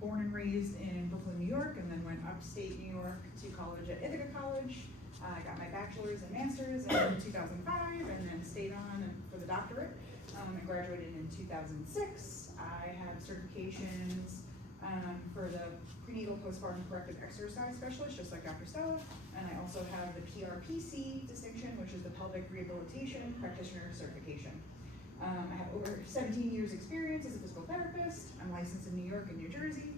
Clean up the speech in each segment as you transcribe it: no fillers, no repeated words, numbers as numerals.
born and raised in Brooklyn, New York, and then went upstate New York to college at Ithaca College. I got my bachelor's and master's in 2005, and then stayed on for the doctorate, and graduated in 2006. I have certifications for the prenatal postpartum corrective exercise specialist, just like Dr. Stella, and I also have the PRPC distinction, which is the pelvic rehabilitation practitioner certification. I have over 17 years experience as a physical therapist. I'm licensed in New York and New Jersey.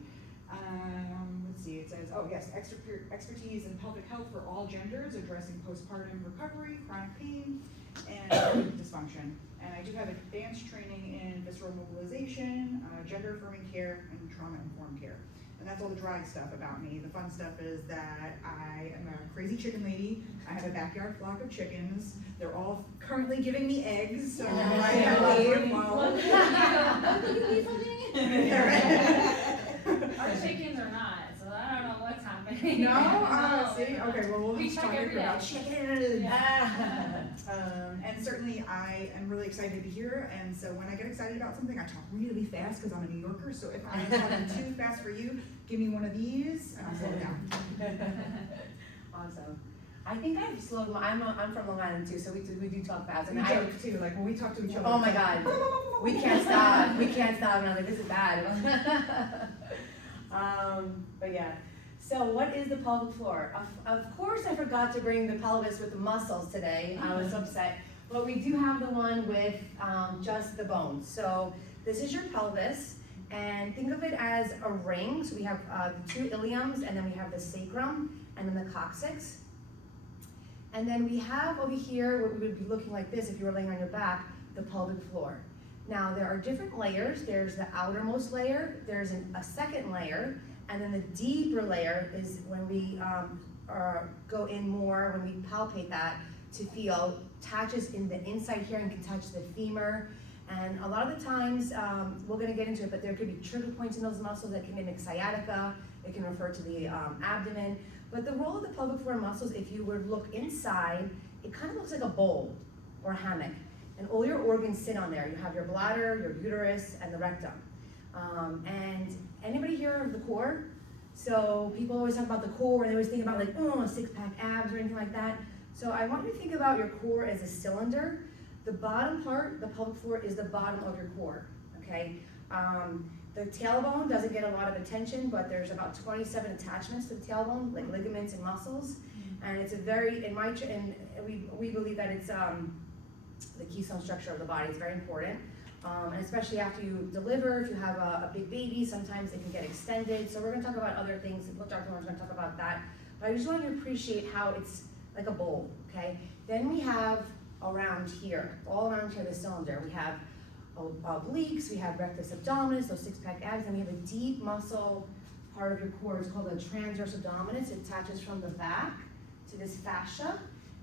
Let's see, it says, oh yes, expertise in pelvic health for all genders, addressing postpartum recovery, chronic pain, and dysfunction. And I do have advanced training in visceral mobilization, gender affirming care, and trauma-informed care. And that's all the dry stuff about me. The fun stuff is that I am a crazy chicken lady. I have a backyard flock of chickens. They're all currently giving me eggs, so I can't leave. What do you leave for me? Our chickens are not, so I don't know what's happening. No? See? Okay, well, we'll We just check talk every about day. chickens. Yeah. And certainly I am really excited to hear, and so when I get excited about something, I talk really fast because I'm a New Yorker, so if I'm talking too fast for you, give me one of these, and I'll slow down. Awesome. I think I've slowed. I'm from Long Island too, so we do talk fast. And I joke too, like when we talk to each other. Oh my God, we can't stop. We can't stop. And I'm like, this is bad. But yeah. So what is the pelvic floor? Of course, I forgot to bring the pelvis with the muscles today. I was upset, but we do have the one with just the bones. So this is your pelvis, and think of it as a ring. So we have the two iliums, and then we have the sacrum, and then the coccyx. And then we have over here what we would be looking like this if you were laying on your back, the pelvic floor. Now there are different layers. There's the outermost layer, there's a second layer, and then the deeper layer is when we go in more, when we palpate that to feel, touches in the inside here and can touch the femur. And a lot of the times, we're gonna get into it, but there could be trigger points in those muscles that can mimic sciatica. It can refer to the abdomen. But the role of the pelvic floor muscles, if you were to look inside, it kind of looks like a bowl or a hammock. And all your organs sit on there. You have your bladder, your uterus, and the rectum. And anybody hear of the core? So people always talk about the core, and they always think about like, oh, six-pack abs or anything like that. So I want you to think about your core as a cylinder. The bottom part, the pelvic floor, is the bottom of your core, okay? The tailbone doesn't get a lot of attention, but there's about 27 attachments to the tailbone, like ligaments and muscles. And it's a very, we believe that it's the keystone structure of the body. It's very important. And especially after you deliver, if you have a big baby, sometimes it can get extended. So we're gonna talk about other things. Dr. Warren's gonna talk about that. But I just want you to appreciate how it's like a bowl, okay? Then we have around here, all around here, the cylinder, we have obliques, we have rectus abdominis, those six-pack abs, and we have a deep muscle part of your core. It's called the transverse abdominis. It attaches from the back to this fascia,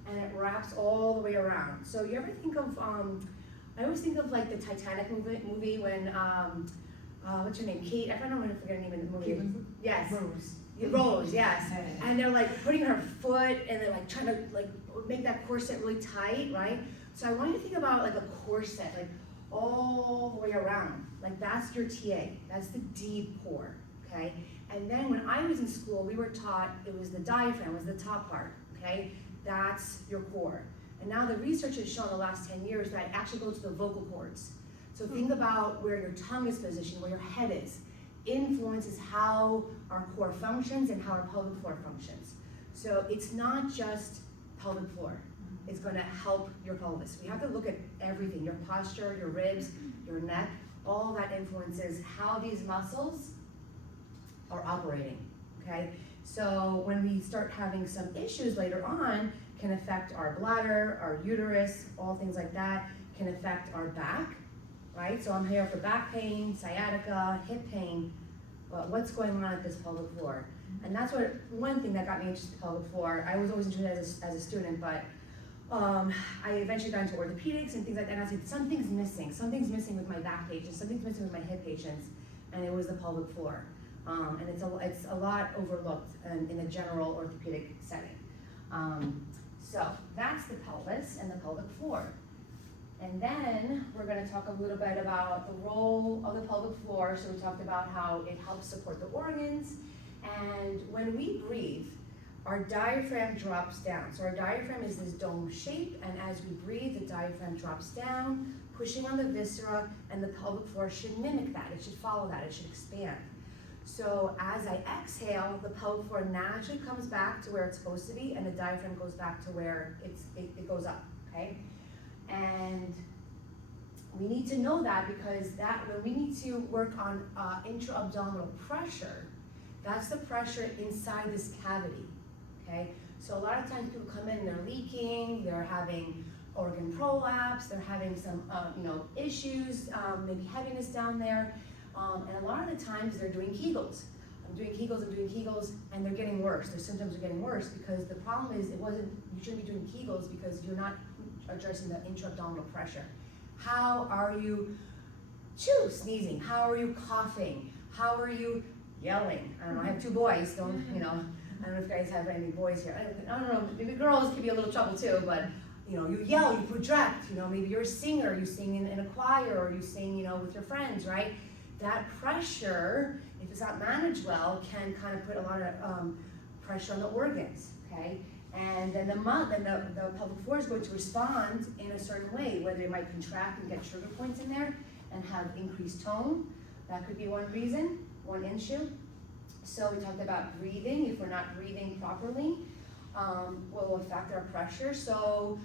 and it wraps all the way around. So you ever think of, I always think of like the Titanic movie when, what's her name, Kate, I don't know when to forget her name in the movie. Yes. Rose. Rose, yes. And they're like putting her foot, and they're like trying to like make that corset really tight, right? So I want you to think about like a corset, like all the way around. Like that's your TA, that's the deep core, okay? And then when I was in school, we were taught it was the diaphragm, was the top part, okay? That's your core. And now the research has shown the last 10 years that it actually goes to the vocal cords. So think about where your tongue is positioned, where your head is. Influences how our core functions and how our pelvic floor functions. So it's not just pelvic floor. It's gonna help your pelvis. We have to look at everything, your posture, your ribs, your neck, all that influences how these muscles are operating, okay? So when we start having some issues later on, can affect our bladder, our uterus, all things like that, can affect our back, right? So I'm here for back pain, sciatica, hip pain, but what's going on at this pelvic floor? And that's one thing that got me interested in the pelvic floor. I was always interested as a student, but I eventually got into orthopedics and things like that, and I said, something's missing with my back patients, something's missing with my hip patients, and it was the pelvic floor. And it's a lot overlooked in a general orthopedic setting. So that's the pelvis and the pelvic floor. And then we're gonna talk a little bit about the role of the pelvic floor. So we talked about how it helps support the organs. And when we breathe, our diaphragm drops down. So our diaphragm is this dome shape, and as we breathe, the diaphragm drops down, pushing on the viscera, and the pelvic floor should mimic that. It should follow that, it should expand. So as I exhale, the pelvic floor naturally comes back to where it's supposed to be, and the diaphragm goes back to where it goes up, okay? And we need to know that because when we need to work on intra-abdominal pressure, that's the pressure inside this cavity, okay? So a lot of times people come in and they're leaking, they're having organ prolapse, they're having some issues, maybe heaviness down there, and a lot of the times they're doing Kegels. I'm doing Kegels, and they're getting worse. Their symptoms are getting worse because the problem is you shouldn't be doing Kegels because you're not addressing the intra-abdominal pressure. How are you sneezing? How are you coughing? How are you yelling? I don't know, I have 2 boys, I don't know if you guys have any boys here. I don't know, maybe girls could be a little trouble too, but you yell, you project, maybe you're a singer, you sing in a choir, or you sing, with your friends, right? That pressure, if it's not managed well, can kind of put a lot of pressure on the organs, okay? And then the pelvic floor is going to respond in a certain way, whether it might contract and get trigger points in there and have increased tone. That could be one reason, one issue. So we talked about breathing. If we're not breathing properly, will affect our pressure. So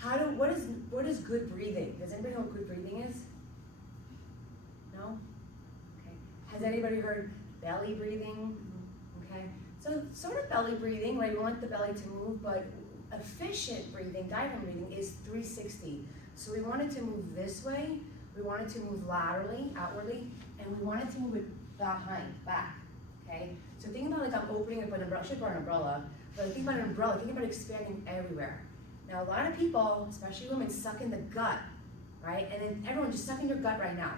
what is good breathing? Does anybody know what good breathing is? No? Okay. Has anybody heard belly breathing? Okay. So sort of belly breathing, right? We want the belly to move, but efficient breathing, diaphragm breathing is 360. So we want it to move this way, we want it to move laterally, outwardly, and we want it to move it back, okay? So think about like I'm opening up an umbrella, I should wear an umbrella, but think about an umbrella, think about expanding everywhere. Now a lot of people, especially women, suck in the gut, right? And then everyone just suck in your gut right now.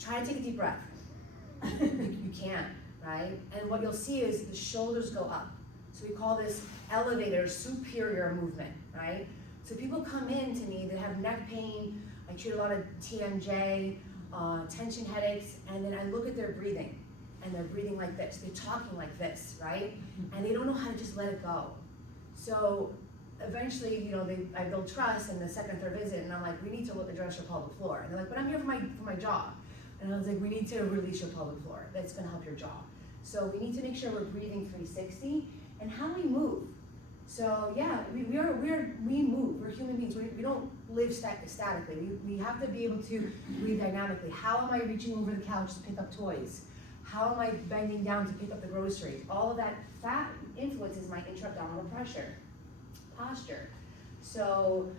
Try to take a deep breath. You can't. Right? And what you'll see is the shoulders go up. So we call this elevator superior movement, right? So people come in to me that have neck pain, I treat a lot of TMJ, tension headaches, and then I look at their breathing, and they're breathing like this, they're talking like this, right? And they don't know how to just let it go. So eventually, I build trust in the second, third visit, and I'm like, we need to address your pelvic floor. And they're like, but I'm here for my jaw. And I was like, we need to release your pelvic floor. That's gonna help your jaw. So we need to make sure we're breathing 360 and how we move. So yeah, we move, we're human beings. We don't live statically. We have to be able to breathe dynamically. How am I reaching over the couch to pick up toys? How am I bending down to pick up the groceries? All of that fat influences my intra-abdominal posture. So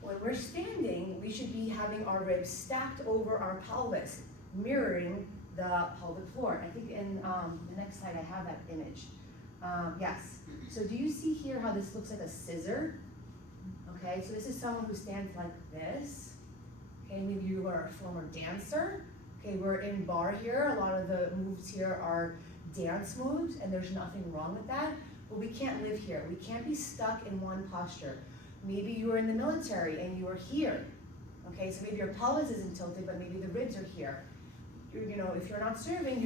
when we're standing, we should be having our ribs stacked over our pelvis, mirroring the pelvic floor. I think in the next slide I have that image. Yes. So do you see here how this looks like a scissor? Okay, so this is someone who stands like this. Okay, maybe you are a former dancer. Okay, we're in bar here. A lot of the moves here are dance moves, and there's nothing wrong with that. But we can't live here. We can't be stuck in one posture. Maybe you were in the military and you were here. Okay, so maybe your pelvis isn't tilted, but maybe the ribs are here. If you're not serving,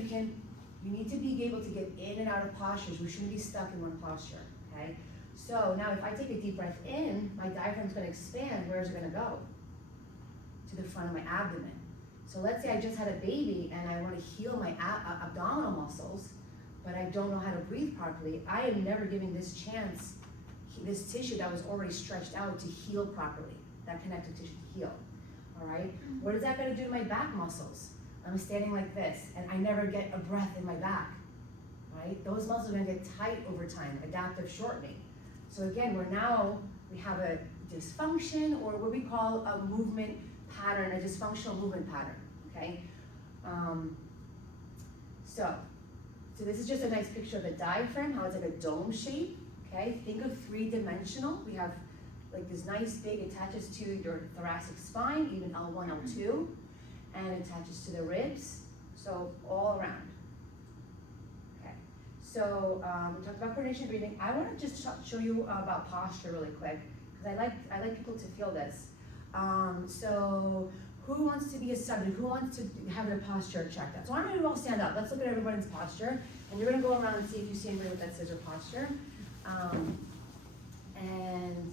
you need to be able to get in and out of postures. We shouldn't be stuck in one posture, okay? So now if I take a deep breath in, my diaphragm's gonna expand. Where's it gonna go? To the front of my abdomen. So let's say I just had a baby and I wanna heal my abdominal muscles, but I don't know how to breathe properly. I am never giving this chance, this tissue that was already stretched out to heal properly, that connective tissue to heal, all right? What is that gonna do to my back muscles? I'm standing like this, and I never get a breath in my back, right? Those muscles are gonna get tight over time, adaptive shortening. So again, we have a dysfunction, or what we call a movement pattern, a dysfunctional movement pattern, okay? So this is just a nice picture of the diaphragm, how it's like a dome shape, okay? Think of 3-dimensional. We have like this nice big attaches to your thoracic spine, even L1, L2. And attaches to the ribs, so all around. Okay, so we talked about coordination breathing. I want to just show you about posture really quick, because I like people to feel this. So who wants to be a subject? Who wants to have their posture checked out? So I'm gonna all stand up. Let's look at everybody's posture. And you're gonna go around and see if you see anybody with that scissor posture. And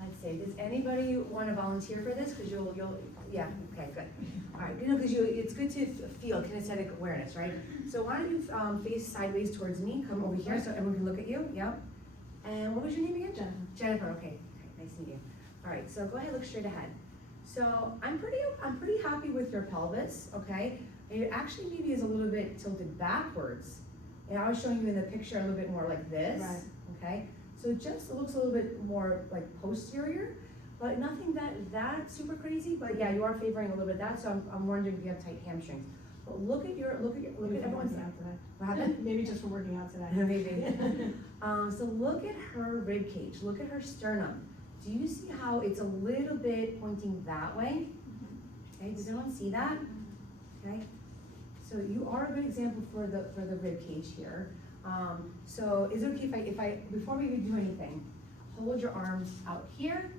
let's see, does anybody want to volunteer for this? Because yeah, okay, good. All right, because it's good to feel kinesthetic awareness, right? So why don't you face sideways towards me, come over here so everyone can look at you, yep. And what was your name again? Jennifer. Jennifer, okay, nice to meet you. All right, so go ahead, look straight ahead. So I'm pretty happy with your pelvis, okay? It actually maybe is a little bit tilted backwards. And I was showing you in the picture a little bit more like this, Right. okay? So it looks a little bit more like posterior, but nothing that super crazy. But yeah, you are favoring a little bit of that. So I'm wondering if you have tight hamstrings. But look at everyone's. Out today. What happened? Maybe just for working out today. Maybe. So look at her rib cage. Look at her sternum. Do you see how it's a little bit pointing that way? Okay. Does anyone see that? Okay. So you are a good example for the rib cage here. So is it okay if I before we do anything, hold your arms out here,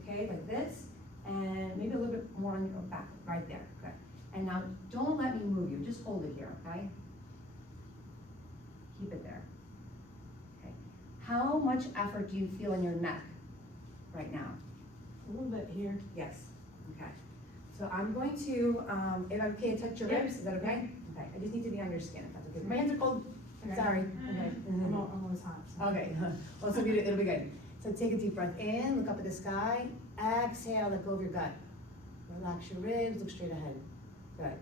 okay, like this, and maybe a little bit more on your back, right there, good. And now don't let me move you, just hold it here, okay? Keep it there. Okay. How much effort do you feel in your neck right now? A little bit here. Yes. Okay. So I'm going to, if I'm okay, touch your Yeah. ribs, is that okay? Okay. I just need to be on your skin if that's okay. My hands are cold. Okay. Sorry. Okay. I'm always hot. So. Okay. Well, it'll be good. So take a deep breath in, look up at the sky. Exhale, let go of your gut. Relax your ribs, look straight ahead. Good.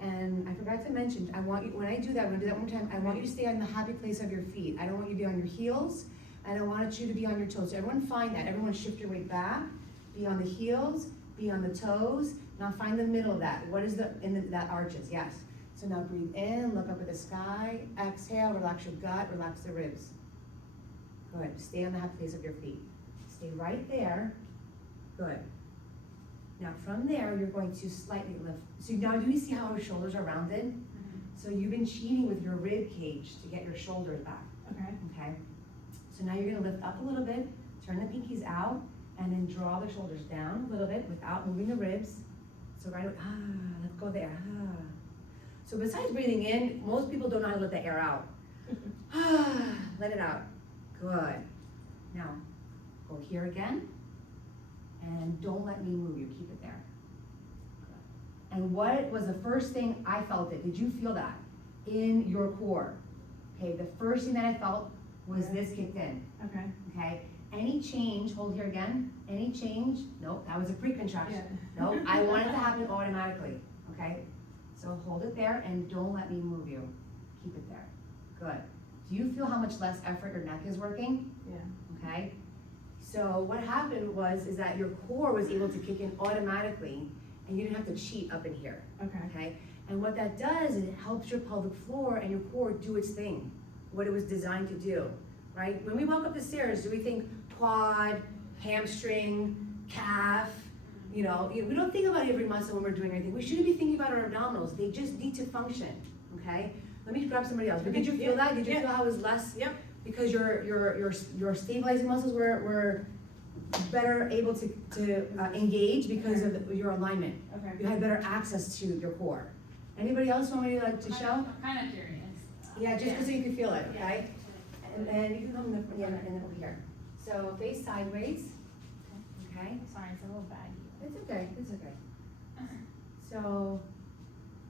And I forgot to mention, I want you, when I do that, I'm gonna do that one more time, I want you to stay on the happy place of your feet. I don't want you to be on your heels, and I want you to be on your toes. So everyone find that. Everyone shift your weight back, be on the heels, be on the toes. Now find the middle of that. What is that arches? Yes. So now breathe in, look up at the sky. Exhale, relax your gut, relax the ribs. Good. Stay on the happy place of your feet. Stay right there. Good. Now from there, you're going to slightly lift. So now do you see how our shoulders are rounded? So you've been cheating with your rib cage to get your shoulders back. Okay. Okay. So now you're gonna lift up a little bit, turn the pinkies out, and then draw the shoulders down a little bit without moving the ribs. So let's go there. So besides breathing in, most people don't know how to let the air out. Let it out. Good. Now, go here again. And don't let me move you, keep it there. Good. And what was the first thing I felt it? Did you feel that? In your core. Okay, the first thing that I felt was this kicked in. Okay. Okay, any change, hold here again, any change, nope, that was a pre-contraction. Yeah. Nope, I want it to happen automatically, okay? So hold it there and don't let me move you. Keep it there. Good. Do you feel how much less effort your neck is working? Yeah. Okay? So what happened is that your core was able to kick in automatically and you didn't have to cheat up in here, Okay. okay? And what that does is it helps your pelvic floor and your core do its thing, what it was designed to do, right? When we walk up the stairs, do we think quad, hamstring, calf? You know, we don't think about every muscle when we're doing anything. We shouldn't be thinking about our abdominals. They just need to function, okay? Let me grab somebody else. But did you feel that? Did you feel how it was less? Yep. Because your stabilizing muscles were better able to engage because of your alignment. Okay. You had better access to your core. Anybody else want me to show? I'm kind of curious. Yeah, just so you can feel it, okay? And then you can come in the over here. So face sideways, okay? Sorry, it's a little baggy. It's okay, it's okay. So,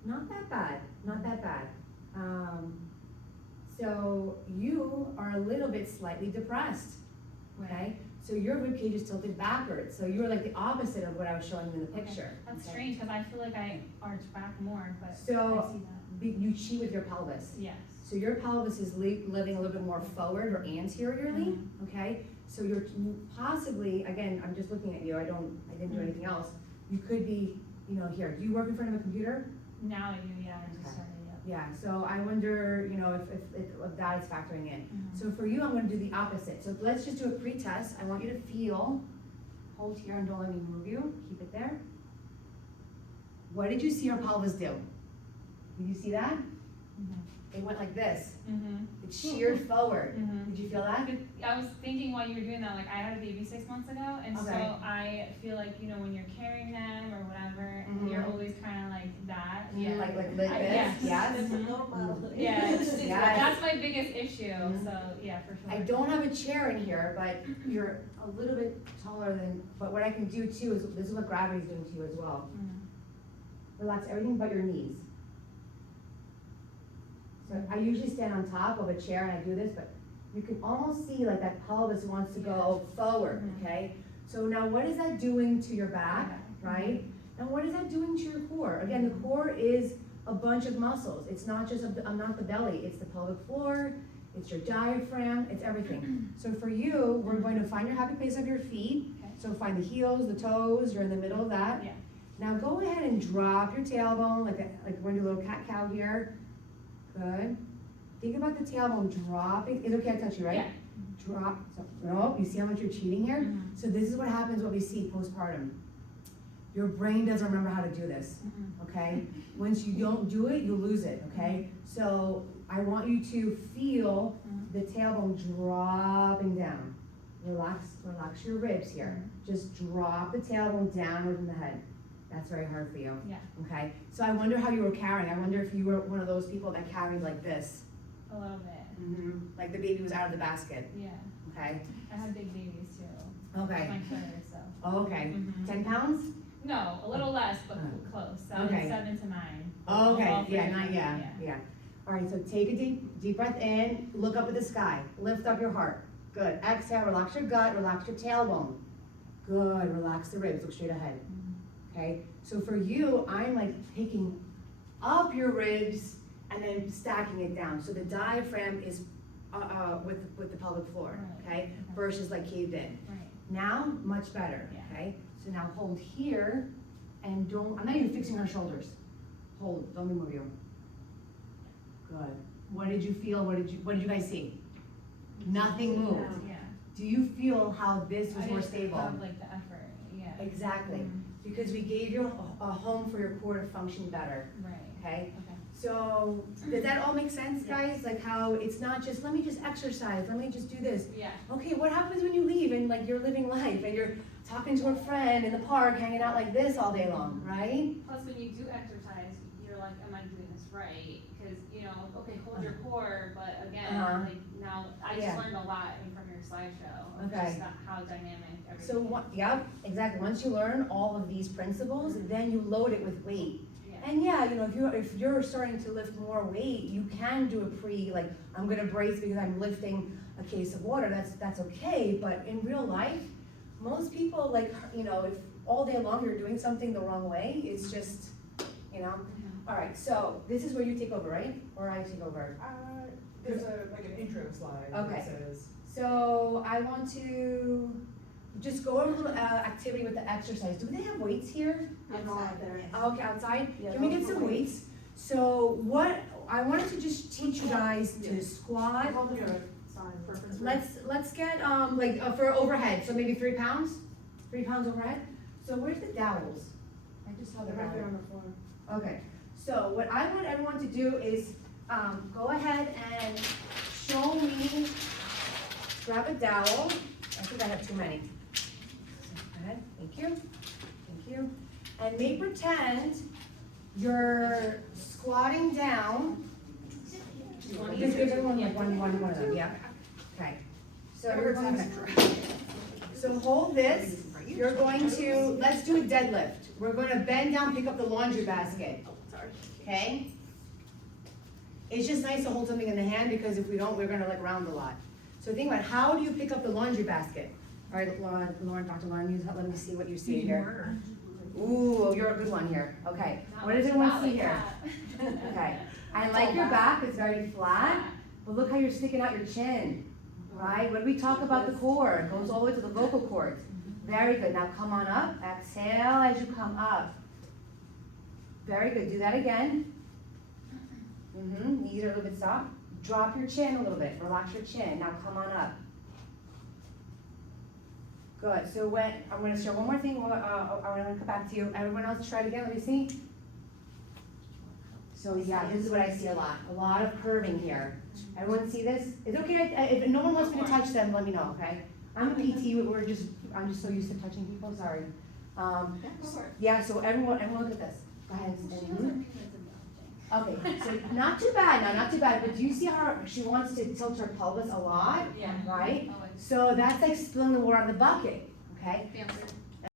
not that bad, not that bad. So you are a little bit slightly depressed, okay? So your rib cage is tilted backwards, so you're like the opposite of what I was showing you in the picture. That's okay? strange, because I feel like I arch back more, but So- I see that. You cheat with your pelvis. Yes. So your pelvis is living a little bit more forward or anteriorly, okay? So you're possibly, again, I'm just looking at you, I didn't do anything else. You could be, here. Do you work in front of a computer? Now I do, yeah, I just Okay. started, yeah. Yeah, so I wonder, if that is factoring in. So for you, I'm gonna do the opposite. So let's just do a pre-test. I want you to feel, hold here and don't let me move you. Keep it there. What did you see our pelvis do? Did you see that? It went like this. Mhm. It sheared forward. Mhm. Did you feel that? I was thinking while you were doing that, like I had a baby 6 months ago, and so Okay. I feel like, you know, when you're carrying them or whatever, Mhm. you're always kind of like that. Yeah. Like I- this? yes. Yes. Yeah, Yes. that's my biggest issue, Mhm. so, yeah, for sure. I don't have a chair in here, but you're a little bit taller than, but what I can do too is, this is what gravity's doing to you as well. Mhm. Relax everything but your knees. So I usually stand on top of a chair and I do this, but you can almost see like that pelvis wants to go forward, Mhm. okay? So now what is that doing to your back, Okay. right? And what is that doing to your core? Again, the core is a bunch of muscles. It's not just, not the belly, it's the pelvic floor, it's your diaphragm, it's everything. So for you, we're going to find your happy place of your feet. Okay. So find the heels, the toes, you're in the middle of that. Yeah. Now go ahead and drop your tailbone, like we're gonna do a little cat-cow here. Good. Think about the tailbone dropping. It's okay, I touch you, right? Yeah. Drop. So, no, you see how much you're cheating here? Mhm. So this is what happens, what we see postpartum. Your brain doesn't remember how to do this, Mhm. okay? Once you don't do it, you lose it, okay? So I want you to feel Mhm. the tailbone dropping down. Relax your ribs here. Just drop the tailbone downward from the head. That's very hard for you. Yeah. Okay, so I wonder how you were carrying. I wonder if you were one of those people that carried like this. A little bit, Like the baby was out of the basket, yeah. okay? I have big babies too. Okay, My third, so. okay. Mhm. 10 pounds? No, a little less, but close, seven, Okay. 7 to 9. Okay, All three yeah, of not, them, yeah. All right, so take a deep breath in, look up at the sky, lift up your heart. Good, exhale, relax your gut, relax your tailbone. Good, relax the ribs, look straight ahead. Okay, so for you, I'm like picking up your ribs and then stacking it down. So the diaphragm is with the pelvic floor, Right, okay? okay. Versus like caved in. Right. Now, much better, Yeah. okay? So now hold here and don't, I'm not even fixing her shoulders. Hold, don't move you. Good. What did you feel? What did you guys see? Nothing moved. Yeah. Do you feel how this was I more didn't stable? have like the effort, yeah. Exactly. Mhm. Because we gave you a home for your core to function better, Right, okay? okay. So, does that all make sense, guys? Like how it's not just, let me just exercise, let me just do this. Yeah. Okay, what happens when you leave and like you're living life and you're talking to a friend in the park, hanging out like this all day long, right? Plus, when you do exercise, you're like, am I doing this right? Because, you know, okay, hold your core, but again, Uh-huh. like now, I just Yeah. learned a lot from your slideshow of Okay. just how dynamic everything So, yep, exactly. Once you learn all of these principles, then you load it with weight. Yeah. And yeah, you know, if you're starting to lift more weight, you can do like, I'm gonna brace because I'm lifting a case of water, that's okay, but in real life, most people like, you know, if all day long you're doing something the wrong way, it's just, you know? All right, so this is where you take over, right? Or I take over? There's like an intro slide Okay. that says. So I want to just go over a little activity with the exercise. Do they have weights here? Oh, okay, outside? Yeah, Can we get those are some weights? So what, I wanted to just teach you guys to squat. Let's get, for overhead, so maybe 3 pounds? 3 pounds overhead? So where's the dowels? I just saw the They're right there dowel. on the floor. Okay, so what I want everyone to do is, go ahead and show me, grab a dowel. I think I have too many. Go ahead, thank you. And make pretend you're squatting down. Just give everyone like one of them, yeah. Okay. So everyone's, so hold this. You're going to, let's do a deadlift. We're gonna bend down, pick up the laundry basket. Okay? It's just nice to hold something in the hand because if we don't, we're gonna like round a lot. So think about how do you pick up the laundry basket? All right, Lauren, Dr. Lauren, let me see what you see here. Ooh, you're a good one here. Okay, what does everyone see here? Okay, I like your back, it's very flat, but look how you're sticking out your chin, right? When we talk about the core, it goes all the way to the vocal cords. Very good, now come on up, exhale as you come up. Very good, do that again. Knees are a little bit soft. Drop your chin a little bit, relax your chin, now come on up. Good, so when, I'm gonna show one more thing, I'm gonna come back to you. Everyone else try it again, let me see. So yeah, this is what I see a lot of curving here. Everyone see this? It's okay, if no one wants me to touch them, let me know, okay? I'm a PT, I'm just so used to touching people, sorry. Yeah, so everyone look at this. Go ahead. She doesn't think it's indulging. Okay, so not too bad, not too bad, but do you see how she wants to tilt her pelvis a lot? Yeah. Right? Oh, So that's like spilling the water on the bucket, okay? Fancy.